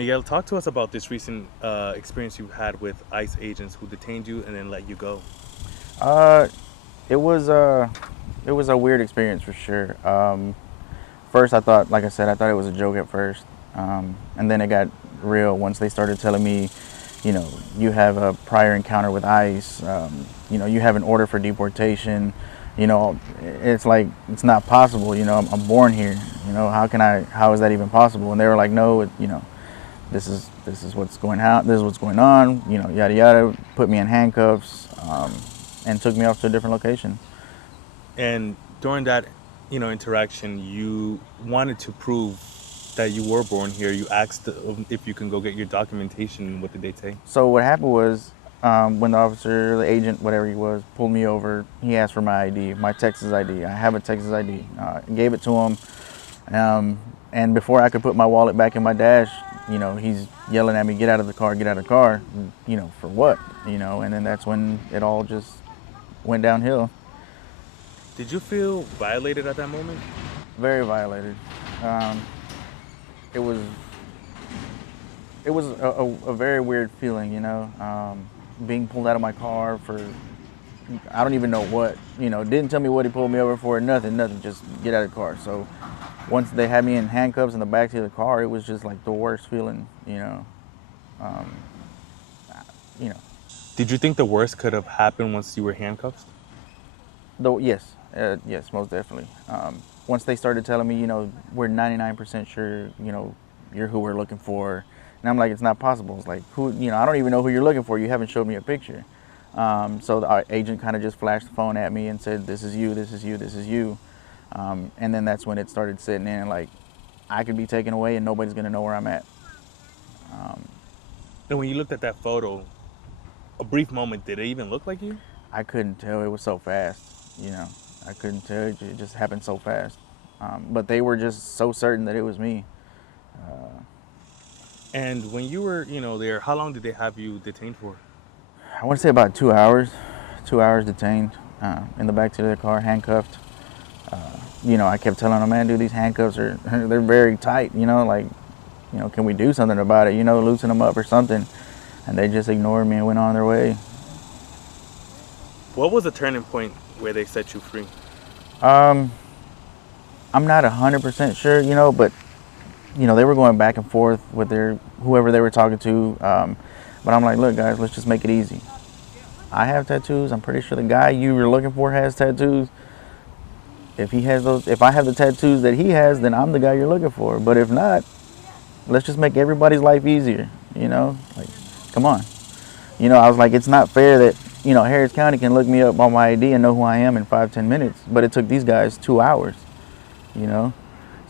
Miguel, talk to us about this recent experience you had with ICE agents who detained you and then let you go. Uh, it was it was a weird experience for sure. First, I thought, like I said, I thought it was a joke at first, and then it got real once they started telling me, you have a prior encounter with ICE. You have an order for deportation. It's like it's not possible. I'm born here. How can I? How is that even possible? And they were like, no, this is what's going on. This is what's going on. Yada yada. Put me in handcuffs, and took me off to a different location. And during that, interaction, you wanted to prove that you were born here. You asked if you can go get your documentation. What did they say? So what happened was, when the officer, the agent, whatever he was, pulled me over, he asked for my ID, my Texas ID. I have a Texas ID. Gave it to him, and before I could put my wallet back in my dash, he's yelling at me, "Get out of the car! Get out of the car!" For what? And then that's when it all just went downhill. Did you feel violated at that moment? Very violated. Um, it was a very weird feeling, being pulled out of my car for I don't even know what, didn't tell me what he pulled me over for, nothing, just get out of the car. So once they had me in handcuffs in the backseat of the car, it was just like the worst feeling, um, you know. Did you think the worst could have happened once you were handcuffed? Though yes, yes, most definitely. Once they started telling me, we're 99% sure, you're who we're looking for, and I'm like, it's not possible. It's like, who, I don't even know who you're looking for. You haven't showed me a picture. So our agent kind of just flashed the phone at me and said, "This is you, this is you, this is you." And then that's when it started sitting in, like, I could be taken away and nobody's gonna know where I'm at. Um, And when you looked at that photo, a brief moment, did it even look like you? I couldn't tell. It was so fast. I couldn't tell. It just happened so fast. But they were just so certain that it was me. Uh, And when you were, there, how long did they have you detained for? I want to say about 2 hours. 2 hours detained in the backseat of their car, handcuffed. I kept telling them, "Man, dude, these handcuffs are they're very tight. Like, can we do something about it? Loosen them up or something." And they just ignored me and went on their way. What was the turning point where they set you free? Um, I'm not 100% sure, but they were going back and forth with their whoever they were talking to. But I'm like, look, guys, let's just make it easy. I have tattoos. I'm pretty sure the guy you were looking for has tattoos. If I have the tattoos that he has, then I'm the guy you're looking for. But if not, let's just make everybody's life easier. Like, come on. I was like, it's not fair that Harris County can look me up on my ID and know who I am in 5-10 minutes, but it took these guys 2 hours. You know,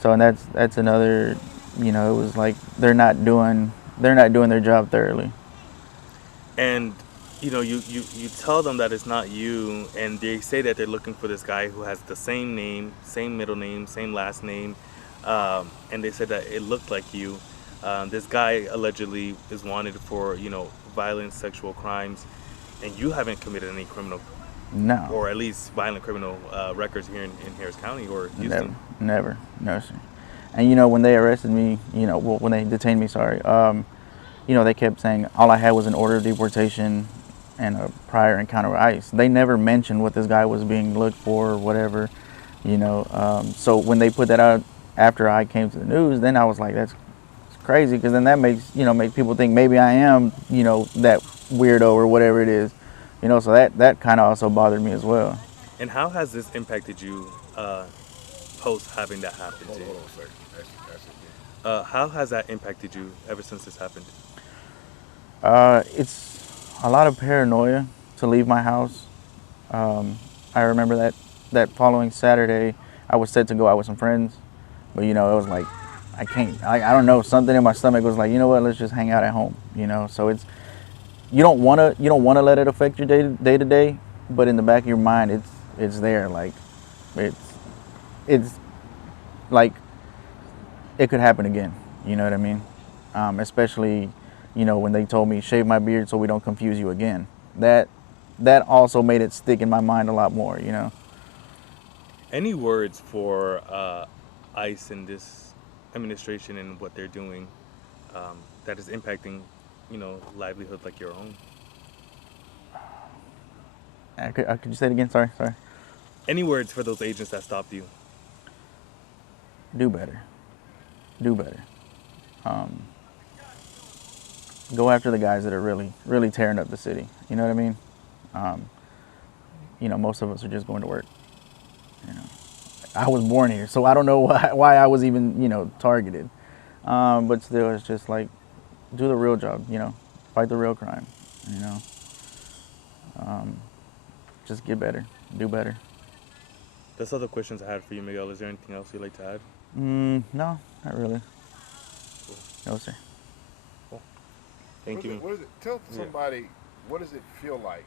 so and that's another. It was like they're not doing their job thoroughly. And you tell them that it's not you, and they say that they're looking for this guy who has the same name, same middle name, same last name, and they said that it looked like you. This guy allegedly is wanted for violent sexual crimes, and you haven't committed any criminal, No, or at least violent criminal records here in Harris County or never, Houston. never, no sir. And when they arrested me, well, when they detained me, sorry, they kept saying all I had was an order of deportation and a prior encounter with ICE. They never mentioned what this guy was being looked for or whatever. So when they put that out after I came to the news, then I was like, that's crazy, because then that makes people think maybe I am that weirdo or whatever it is. So that kind of also bothered me as well. And how has this impacted you post having that happen to you? Hold on a second. That's it again. How has that impacted you ever since this happened? It's a lot of paranoia to leave my house. I remember that following Saturday, I was set to go out with some friends, but it was like I can't. I don't know. Something in my stomach was like, you know what? Let's just hang out at home. So it's you don't wanna let it affect your day to day, but in the back of your mind, it's there. Like it's it's like it could happen again. You know what I mean? Especially, when they told me shave my beard so we don't confuse you again. That also made it stick in my mind a lot more. Any words for ICE and this administration and what they're doing, that is impacting, livelihood like your own? Could you say it again? Sorry. Any words for those agents that stopped you? Do better. Do better. Um, Go after the guys that are really, really tearing up the city. You know what I mean? Um, most of us are just going to work. You know, I was born here, so I don't know why I was even, targeted. But still, it's just like, do the real job. Fight the real crime. You know, um, just get better, do better. That's all the questions I had for you, Miguel. Is there anything else you'd like to add? No, not really. Cool. No, sir. Cool. Thank you. What is it? Tell somebody, what does it feel like?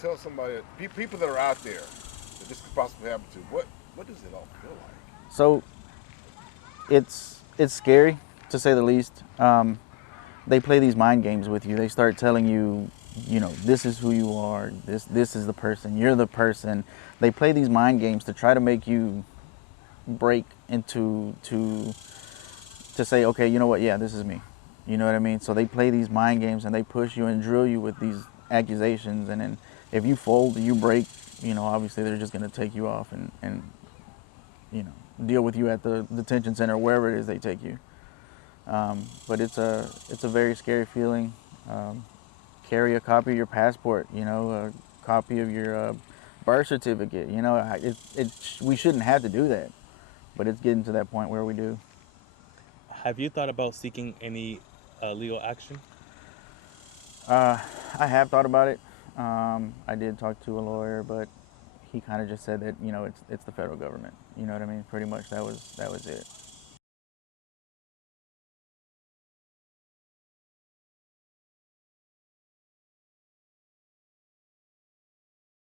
Tell somebody, people that are out there that this could possibly happen to, what does it all feel like? So, it's scary to say the least. They play these mind games with you. They start telling you, this is who you are. This is the person. You're the person. They play these mind games to try to make you break into to say, okay, you know what? Yeah, this is me. You know what I mean? So they play these mind games and they push you and drill you with these accusations. And then if you fold, you break. Obviously they're just going to take you off and deal with you at the detention center, wherever it is they take you. But it's a very scary feeling. Carry a copy of your passport, a copy of your birth certificate. We shouldn't have to do that, but it's getting to that point where we do. Have you thought about seeking any legal action? I have thought about it. I did talk to a lawyer, but he kind of just said that it's the federal government. You know what I mean? Pretty much that was it.